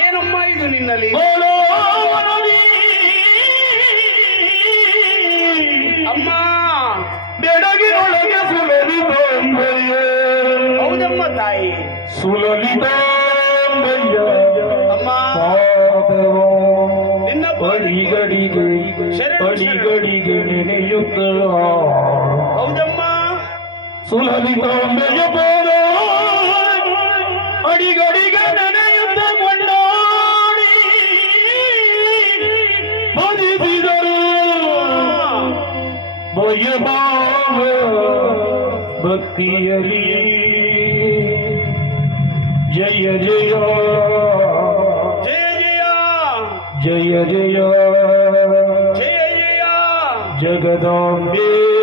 ಏನಮ್ಮ ಇದು ನಿನ್ನಲ್ಲಿ? ಅಮ್ಮ. ಬೆಡಗಿನೊಳಗೆ ಸುಲಲಿ ಹೌದಮ್ಮ ತಾಯಿ. ಸುಲಲಿತ ಅಮ್ಮ. ನಿನ್ನ ಬಡಿಗಡಿಗೆ ಹೌದಮ್ಮ. न जय जय जय जया जय जय जय जया जगदाे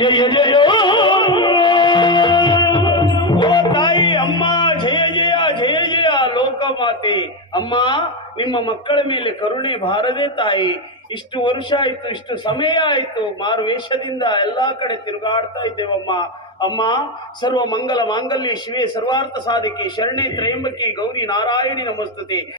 ಜಯ ಜಯ ತಾಯಿ, ಅಮ್ಮ, ಜಯ ನಿಮ್ಮ ಮಕ್ಕಳ ಮೇಲೆ ಕರುಣೆ ಬಾರದೆ ತಾಯಿ. ಇಷ್ಟು ವರ್ಷ ಆಯ್ತು, ಇಷ್ಟು ಸಮಯ ಆಯ್ತು ಮಾರು ವೇಷದಿಂದ ಎಲ್ಲಾ ಕಡೆ ತಿರುಗಾಡ್ತಾ ಇದ್ದೇವಮ್ಮ. ಅಮ್ಮ, ಸರ್ವ ಮಂಗಲ ಮಾಂಗಲ್ಯ ಶಿವೆ, ಸರ್ವಾರ್ಥ ಸಾಧಿಕೆ, ಶರಣೆ ತ್ರಯಂಬಕಿ, ಗೌರಿ ನಾರಾಯಣಿ ನಮಸ್ತತೆ.